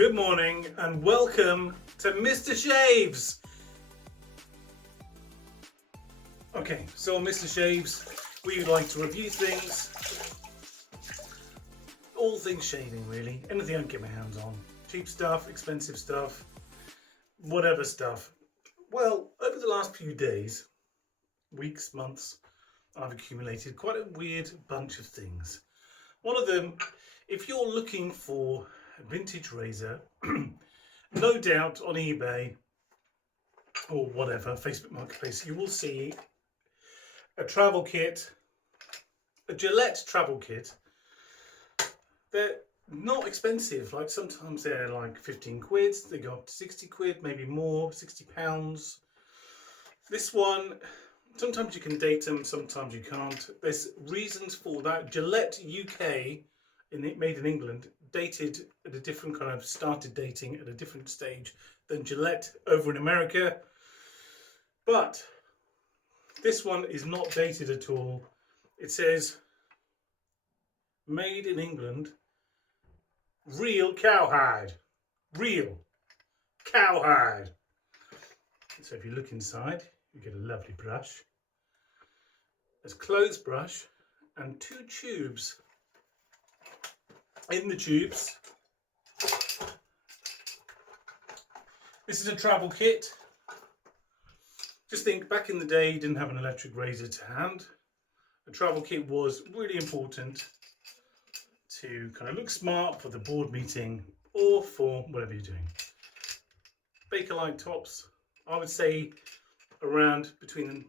Good morning and welcome to Mr. Shaves. Okay, so on Mr. Shaves, we like to review things, all things shaving really, anything I can get my hands on. Cheap stuff, expensive stuff, whatever stuff. Well, over the last few days, weeks, months, I've accumulated quite a weird bunch of things. One of them, if you're looking for a vintage razor, no doubt on eBay or whatever, Facebook Marketplace, you will see a travel kit, a Gillette travel kit. They're not expensive, like sometimes they're like 15 quid, they go up to 60 quid, maybe more, 60 pounds. This one, sometimes you can date them, sometimes you can't. There's reasons for that. Gillette UK, made in England, dated at a different kind of, started dating at a different stage than Gillette over in America. But this one is not dated at all. It says, made in England, real cowhide. Real cowhide. So if you look inside, you get a lovely brush. There's clothes brush and 2 tubes. In the tubes, this is a travel kit. Just think, back in the day, you didn't have an electric razor to hand. A travel kit was really important to kind of look smart for the board meeting or for whatever you're doing. Bakelite tops, I would say around between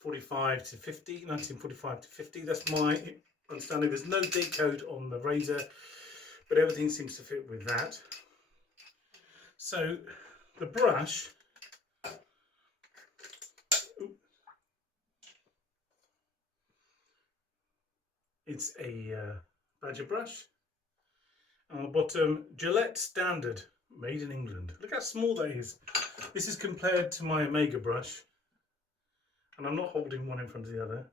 45 to 50, 1945 to 50. That's my understanding. There's no date code on the razor, but everything seems to fit with that. So the brush, it's a badger brush. On the bottom, Gillette Standard, made in England. Look how small that is. This is compared to my Omega brush, and I'm not holding one in front of the other.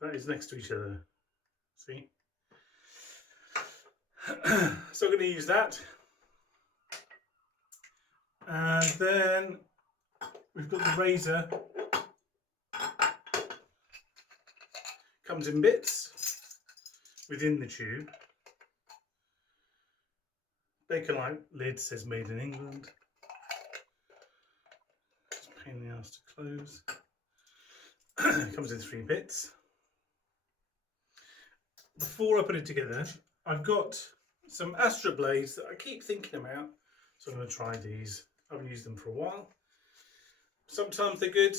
That is next to each other. See? So I'm going to use that. And then we've got the razor. Comes in bits within the tube. Bakelite lid says made in England. It's a pain in the ass to close. Comes in 3 bits. Before I put it together, I've got some Astra blades that I keep thinking about, so I'm going to try these. I haven't used them for a while. Sometimes they're good.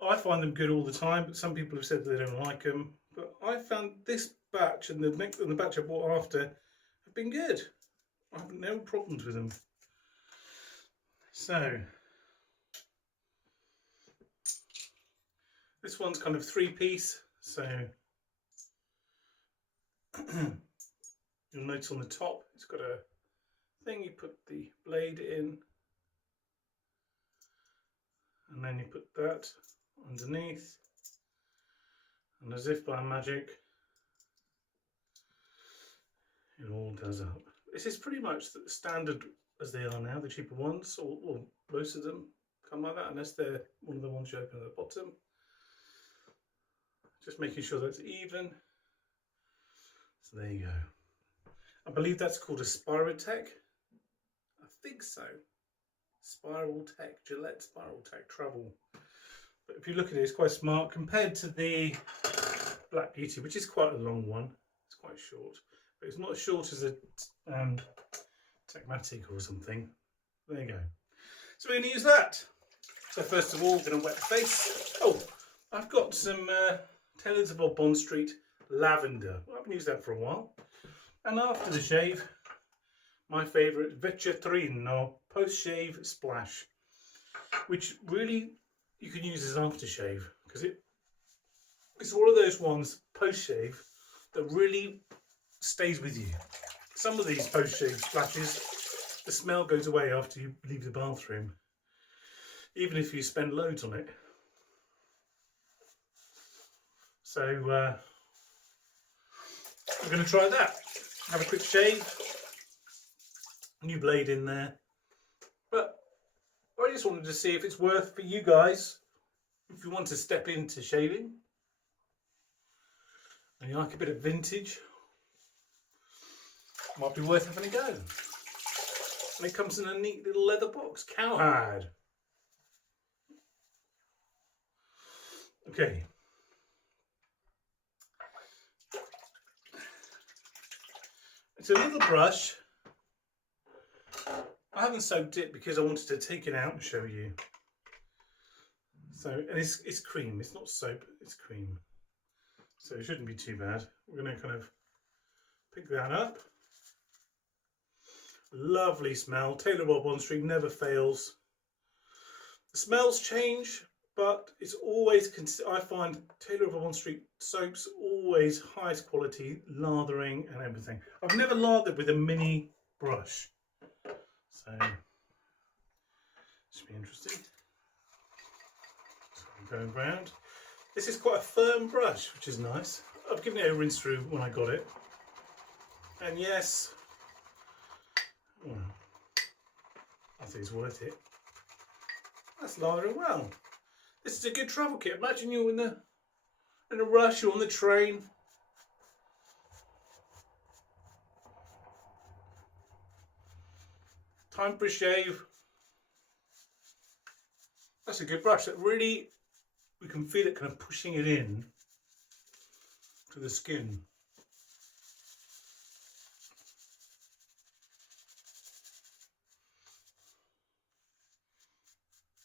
I find them good all the time, but some people have said that they don't like them. But I found this batch and the batch I bought after have been good. I have no problems with them. So this one's kind of 3-piece, so you'll notice on the top it's got a thing, you put the blade in and then you put that underneath, and as if by magic it all does up. This is pretty much the standard as they are now, the cheaper ones, or most of them come like that, unless they're one of the ones you open at the bottom. Just making sure that's even. So there you go. I believe that's called a Spirotech. I think so. Spiral Tech, Gillette Spiral Tech Travel. But if you look at it, it's quite smart compared to the Black Beauty, which is quite a long one. It's quite short, but it's not as short as a Techmatic or something. There you go. So we're going to use that. So first of all, we're going to wet the face. Oh, I've got some Taylor's of Bond Street lavender. Well, I haven't used that for a while. And after the shave, my favourite vecchia Torino post-shave splash, which really you can use as aftershave, because it's one of those ones post-shave that really stays with you. Some of these post-shave splashes, the smell goes away after you leave the bathroom, even if you spend loads on it. So we're going to try that. Have a quick shave. new blade in there. But I just wanted to see if it's worth for you guys, if you want to step into shaving and you like a bit of vintage, might be worth having a go. And it comes in a neat little leather box, cowhide. Okay. It's a little brush. I haven't soaked it because I wanted to take it out and show you. So, and it's cream, it's not soap, it's cream. So it shouldn't be too bad. We're going to kind of pick that up. Lovely smell. Taylor Bob on Street never fails. The smells change, but it's always, I find Taylor Bob on Street soaps always highest quality, lathering and everything. I've never lathered with a mini brush. So, should be interesting. So I'm going round. This is quite a firm brush, which is nice. I've given it a rinse through when I got it. And yes, well, I think it's worth it. That's lathering well. This is a good travel kit. Imagine you're in a rush, you're on the train. Time for a shave. That's a good brush. That really, we can feel it kind of pushing it in to the skin.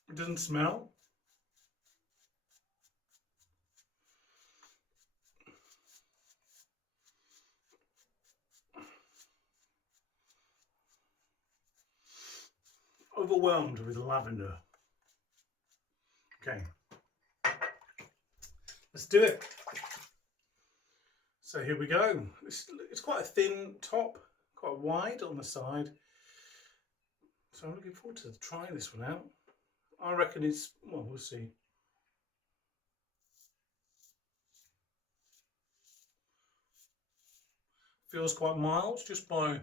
It doesn't smell. Overwhelmed with lavender. Okay, let's do it. So here we go. It's quite a thin top, quite wide on the side. So I'm looking forward to trying this one out. I reckon it's, well, we'll see. Feels quite mild just by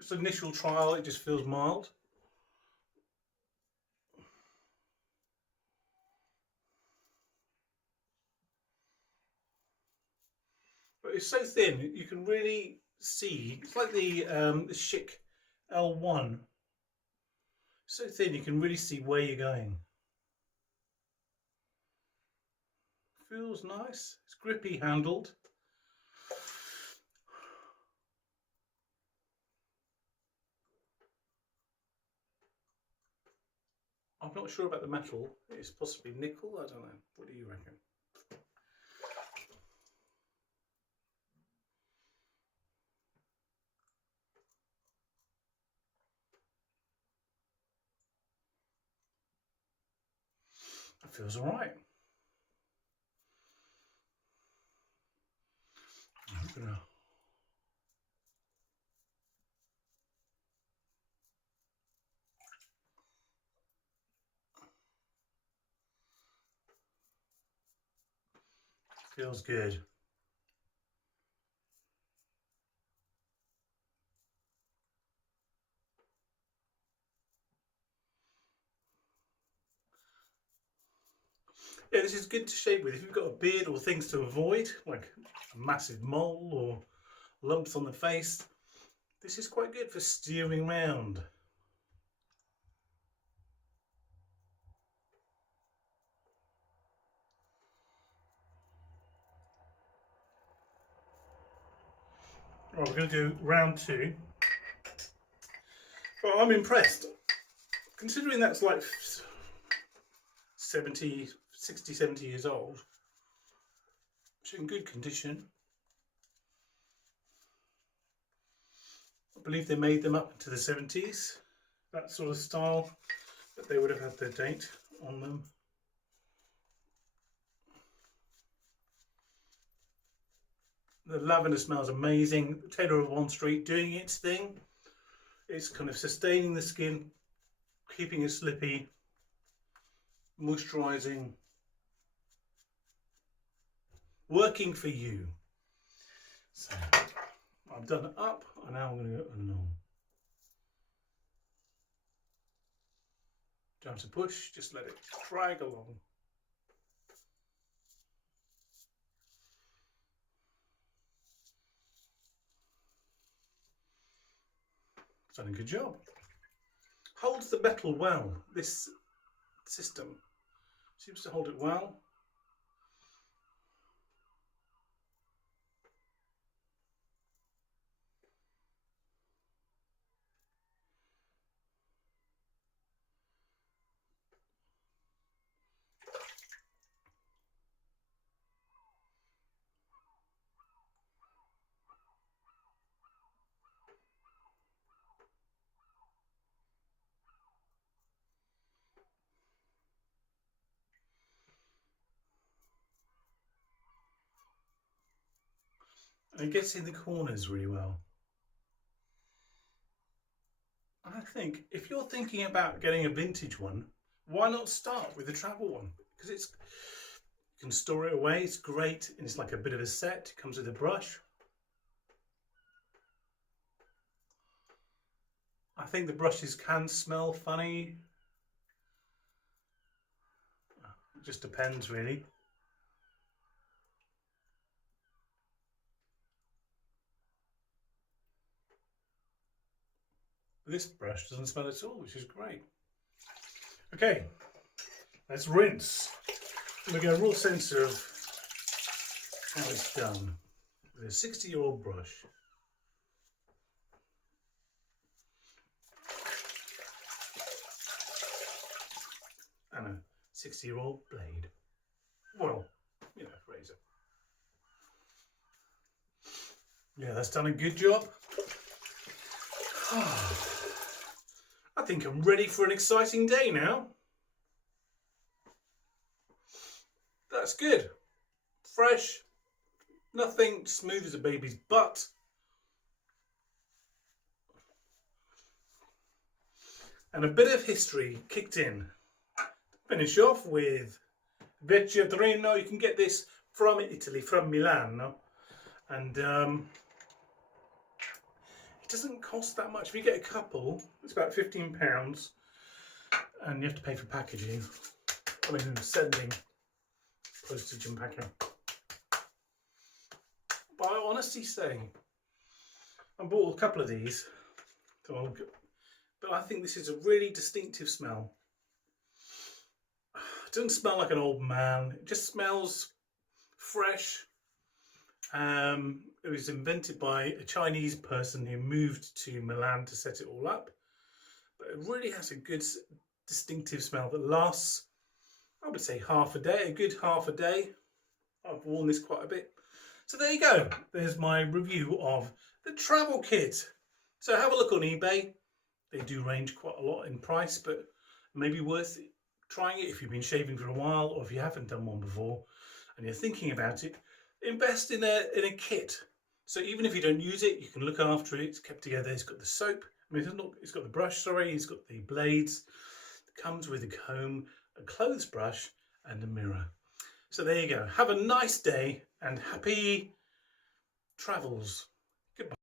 its initial trial, it just feels mild. But it's so thin, you can really see. It's like the Schick L1. So thin, you can really see where you're going. Feels nice. It's grippy handled. I'm not sure about the metal. It's possibly nickel. I don't know. What do you reckon? That feels all right. I'm gonna... Feels good. Yeah, this is good to shave with. If you've got a beard or things to avoid, like a massive mole or lumps on the face, this is quite good for steering round. Right, we're going to do round 2. Well, I'm impressed. Considering that's like 60, 70 years old. It's in good condition. I believe they made them up to the 70s. That sort of style, but they would have had their date on them. The lavender smells amazing. Taylor of Bond Street doing its thing. It's kind of sustaining the skin, keeping it slippy, moisturising. working for you. So I've done it up, and now I'm going to go along. Don't have to push, just let it drag along. Done a good job. Holds the metal well. This system seems to hold it well. And it gets in the corners really well. I think if you're thinking about getting a vintage one, why not start with the travel one? Because you can store it away, it's great, and it's like a bit of a set. It comes with a brush. I think the brushes can smell funny. It just depends really. This brush doesn't smell at all, which is great. Okay, let's rinse. We get a real sense of how it's done with a 60-year-old brush. And a 60-year-old blade. Well, you know, razor. Yeah, that's done a good job. I think I'm ready for an exciting day now. That's good. Fresh. Nothing, smooth as a baby's butt. And a bit of history kicked in. Finish off with vecchia Torino. You can get this from Italy, from Milan. And it doesn't cost that much. If you get a couple, it's about £15. And you have to pay for packaging. I mean, sending, postage and packing. But I honestly say, I bought a couple of these, but I think this is a really distinctive smell. It doesn't smell like an old man, it just smells fresh. It was invented by a Chinese person who moved to Milan to set it all up. But it really has a good distinctive smell that lasts, I would say, half a day, a good half a day. I've worn this quite a bit. So there you go. There's my review of the travel kit. So have a look on eBay. They do range quite a lot in price, but maybe worth trying it if you've been shaving for a while, or if you haven't done one before and you're thinking about it. Invest in a kit. So even if you don't use it, you can look after it. It's kept together. It's got the soap. I mean, it's got the brush, sorry. It's got the blades. It comes with a comb, a clothes brush, and a mirror. So there you go. Have a nice day and happy travels. Goodbye.